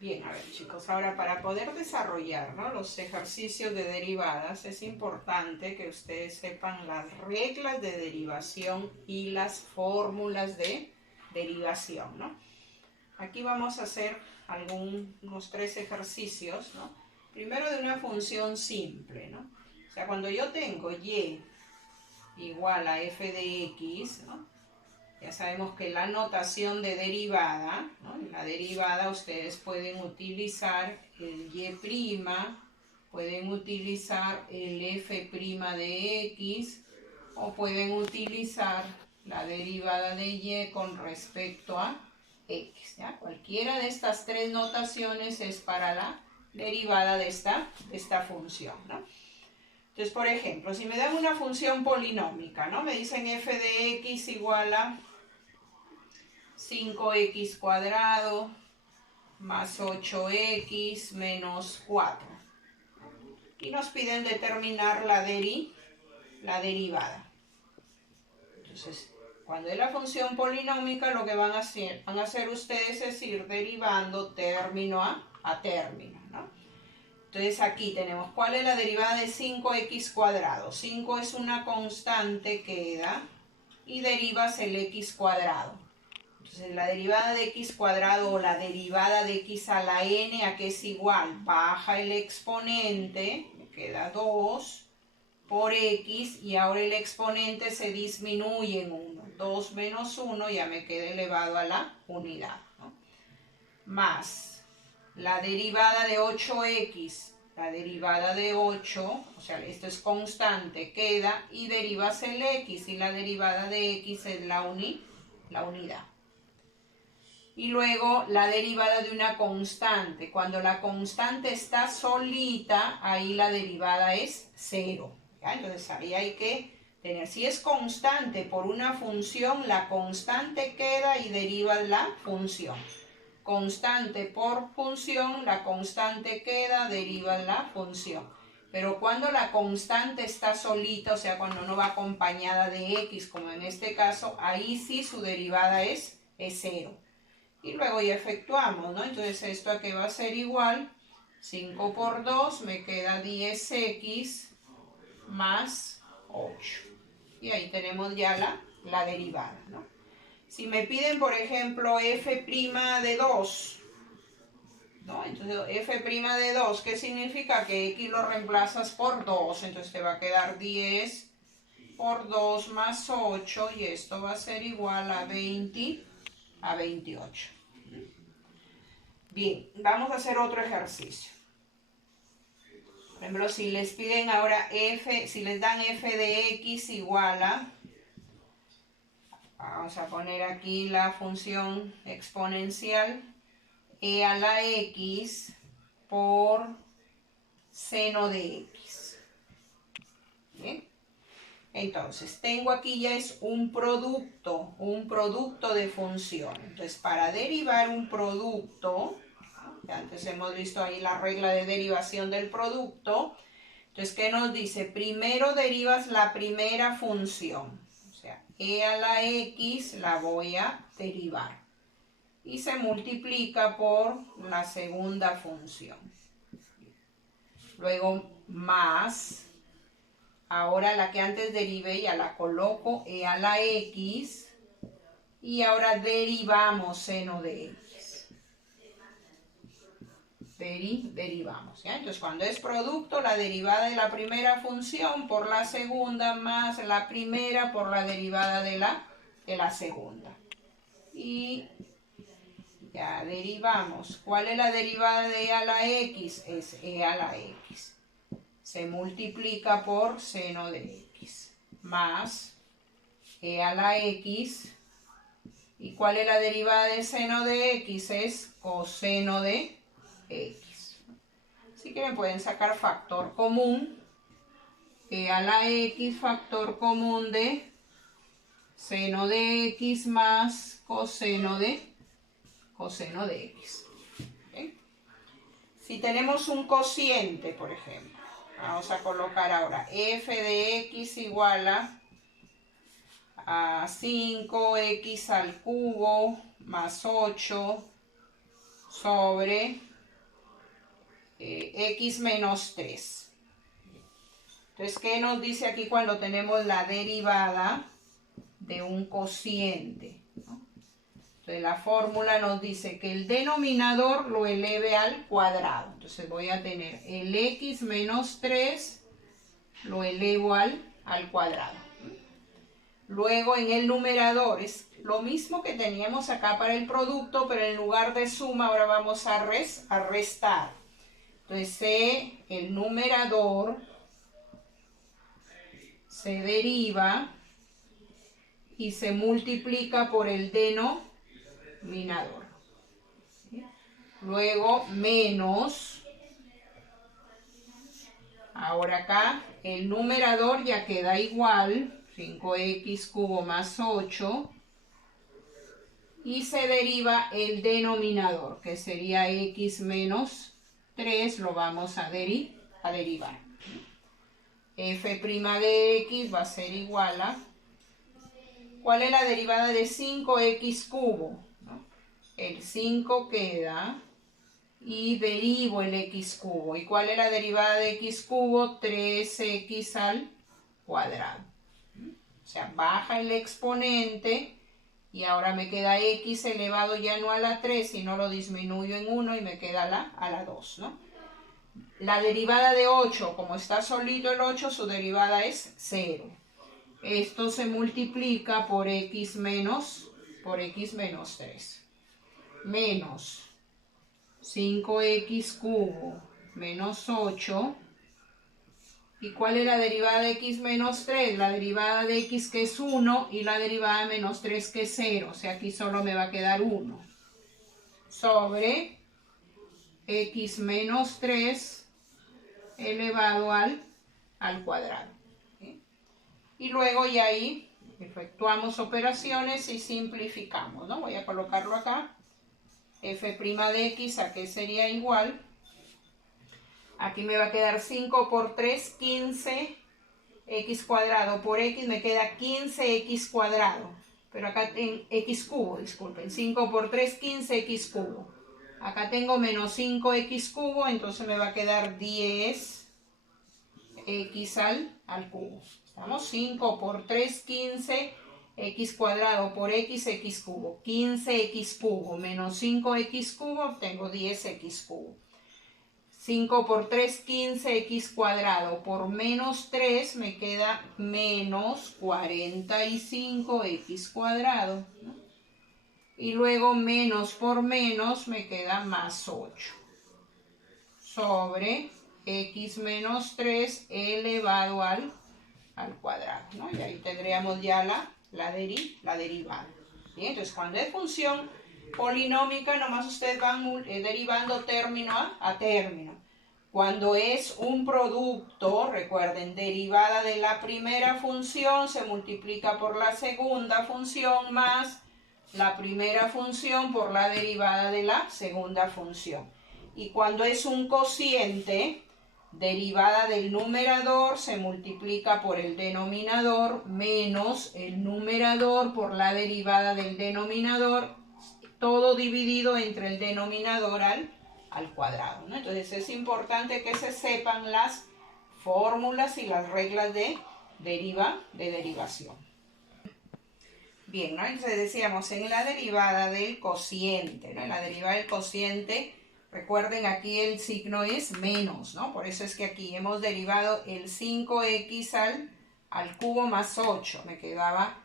Bien, a ver chicos, ahora para poder desarrollar, ¿no?, los ejercicios de derivadas es importante que ustedes sepan las reglas de derivación y las fórmulas de derivación, ¿no? Aquí vamos a hacer unos 3 ejercicios, ¿no? Primero de una función simple, ¿no? O sea, cuando yo tengo y igual a f de x, ¿no?, ya sabemos que la notación de derivada, ¿no?, en la derivada ustedes pueden utilizar el y', pueden utilizar el f' de x, o pueden utilizar la derivada de y con respecto a x, ¿ya? Cualquiera de estas 3 notaciones es para la derivada de esta función, ¿no? Entonces, por ejemplo, si me dan una función polinómica, ¿no?, me dicen f de x igual a 5x cuadrado más 8x menos 4. Y nos piden determinar la derivada. Entonces, cuando es la función polinómica, lo que van a hacer ustedes es ir derivando término a término, ¿no? Entonces aquí tenemos, ¿cuál es la derivada de 5x cuadrado? 5 es una constante que da y derivas el x cuadrado. Entonces la derivada de x cuadrado o la derivada de x a la n, ¿a qué es igual? Baja el exponente, me queda 2 por x, y ahora el exponente se disminuye en 1. 2 menos 1 ya me queda elevado a la unidad, ¿no? Más la derivada de 8x, la derivada de 8, o sea, esto es constante, queda, y derivas el x, y la derivada de x es la unidad. Y luego la derivada de una constante. Cuando la constante está solita, ahí la derivada es 0. ¿Ya? Entonces ahí hay que tener, si es constante por una función, la constante queda y deriva la función. Constante por función, la constante queda, deriva la función. Pero cuando la constante está solita, o sea, cuando no va acompañada de x, como en este caso, ahí sí su derivada es 0. Y luego ya efectuamos, ¿no? Entonces esto aquí va a ser igual, 5 por 2 me queda 10x más 8. Y ahí tenemos ya la derivada, ¿no? Si me piden, por ejemplo, f' de 2, ¿no? Entonces f' de 2, ¿qué significa? Que x lo reemplazas por 2, entonces te va a quedar 10 por 2 más 8, y esto va a ser igual a 28. Bien, vamos a hacer otro ejercicio. Por ejemplo, si les piden ahora si les dan f de x igual a, vamos a poner aquí la función exponencial, e a la x por seno de x. Bien. Entonces, tengo aquí ya es un producto de función. Entonces, para derivar un producto, que antes hemos visto ahí la regla de derivación del producto, entonces, ¿qué nos dice? Primero derivas la primera función, o sea, e a la x la voy a derivar, y se multiplica por la segunda función. Luego, más, ahora la que antes derivé ya la coloco e a la x, y ahora derivamos seno de x. Derivamos, ¿ya? Entonces cuando es producto, la derivada de la primera función por la segunda más la primera por la derivada de la segunda. Y ya derivamos. ¿Cuál es la derivada de e a la x? Es e a la x. Se multiplica por seno de x. Más e a la x. ¿Y cuál es la derivada de seno de x? Es coseno de x. Así que me pueden sacar factor común, e a la x factor común de seno de x más coseno de x. ¿Okay? Si tenemos un cociente, por ejemplo, vamos a colocar ahora f de x igual a 5x al cubo más 8 sobre x menos 3. Entonces, ¿qué nos dice aquí cuando tenemos la derivada de un cociente? ¿No? Entonces, la fórmula nos dice que el denominador lo eleve al cuadrado. Entonces, voy a tener el x menos 3 lo elevo al cuadrado. Luego, en el numerador es lo mismo que teníamos acá para el producto, pero en lugar de suma ahora vamos a restar. Entonces, el numerador se deriva y se multiplica por el denominador. Luego, menos. Ahora acá, el numerador ya queda igual. 5x cubo más 8. Y se deriva el denominador, que sería x menos 3, lo vamos a derivar. F' de x va a ser igual a... ¿Cuál es la derivada de 5x cubo? ¿No? El 5 queda y derivo el x cubo. ¿Y cuál es la derivada de x cubo? 3x al cuadrado. O sea, baja el exponente y ahora me queda x elevado ya no a la 3, sino lo disminuyo en 1 y me queda a la 2, ¿no? La derivada de 8, como está solito el 8, su derivada es 0. Esto se multiplica por x menos 3. Menos 5x cubo menos 8. ¿Y cuál es la derivada de x menos 3? La derivada de x, que es 1, y la derivada de menos 3, que es 0. O sea, aquí solo me va a quedar 1. Sobre x menos 3 elevado al cuadrado. ¿Sí? Y luego ya ahí efectuamos operaciones y simplificamos, ¿no? Voy a colocarlo acá. F' de x, ¿a qué sería igual? Aquí me va a quedar 5 por 3, 15, x cuadrado por x me queda 15x cuadrado. Pero acá en x cubo, disculpen, 5 por 3, 15x cubo. Acá tengo menos 5x cubo, entonces me va a quedar 10x al cubo. Estamos 5 por 3, 15, x cuadrado por x, x cubo. 15x cubo menos 5x cubo, obtengo 10x cubo. 5 por 3, 15x cuadrado por menos 3 me queda menos 45x cuadrado, ¿no? Y luego menos por menos me queda más 8 sobre x menos 3 elevado al cuadrado, ¿no? Y ahí tendríamos ya la derivada. ¿Sí? Entonces, cuando es función polinómica, nomás ustedes van derivando término a término. Cuando es un producto, recuerden, derivada de la primera función se multiplica por la segunda función más la primera función por la derivada de la segunda función. Y cuando es un cociente, derivada del numerador se multiplica por el denominador menos el numerador por la derivada del denominador, todo dividido entre el denominador al cuadrado, ¿no? Entonces es importante que se sepan las fórmulas y las reglas de derivación. Bien, ¿no? Entonces decíamos en la derivada del cociente, ¿no? En la derivada del cociente, recuerden, aquí el signo es menos, ¿no? Por eso es que aquí hemos derivado el 5x al cubo más 8. Me quedaba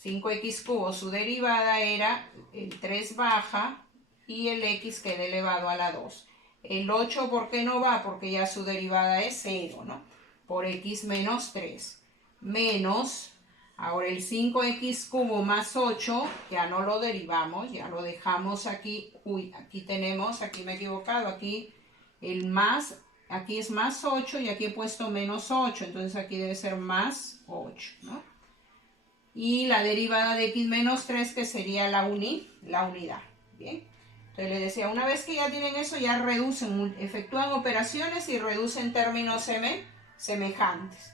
5x cubo, su derivada era el 3 baja y el x queda elevado a la 2. El 8, ¿por qué no va? Porque ya su derivada es 0, ¿no? Por x menos 3. Menos, ahora el 5x cubo más 8, ya no lo derivamos, ya lo dejamos aquí. Uy, aquí tenemos, aquí me he equivocado, aquí el más, aquí es más 8 y aquí he puesto menos 8, entonces aquí debe ser más 8, ¿no? Y la derivada de x menos 3, que sería la unidad, ¿bien? Entonces les decía, una vez que ya tienen eso, ya reducen, efectúan operaciones y reducen términos semejantes.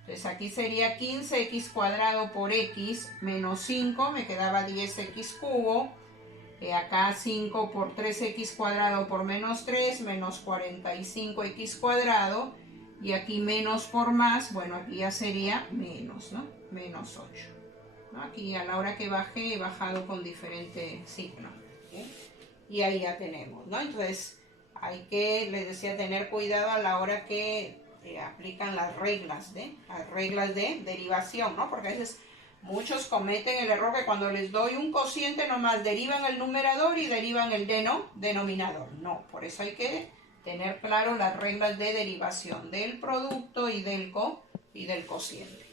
Entonces aquí sería 15x cuadrado por x menos 5, me quedaba 10x cubo, Acá 5 por 3x cuadrado por menos 3, menos 45x cuadrado. Y aquí menos por más, bueno, aquí ya sería menos, ¿no? Menos 8. ¿No? Aquí a la hora que bajé, he bajado con diferente signo. ¿Sí? Y ahí ya tenemos, ¿no? Entonces, hay que, les decía, tener cuidado a la hora que aplican las reglas de derivación, ¿no? Porque a veces muchos cometen el error que cuando les doy un cociente nomás derivan el numerador y derivan el denominador. No, por eso hay que tener claro las reglas de derivación del producto y del cociente.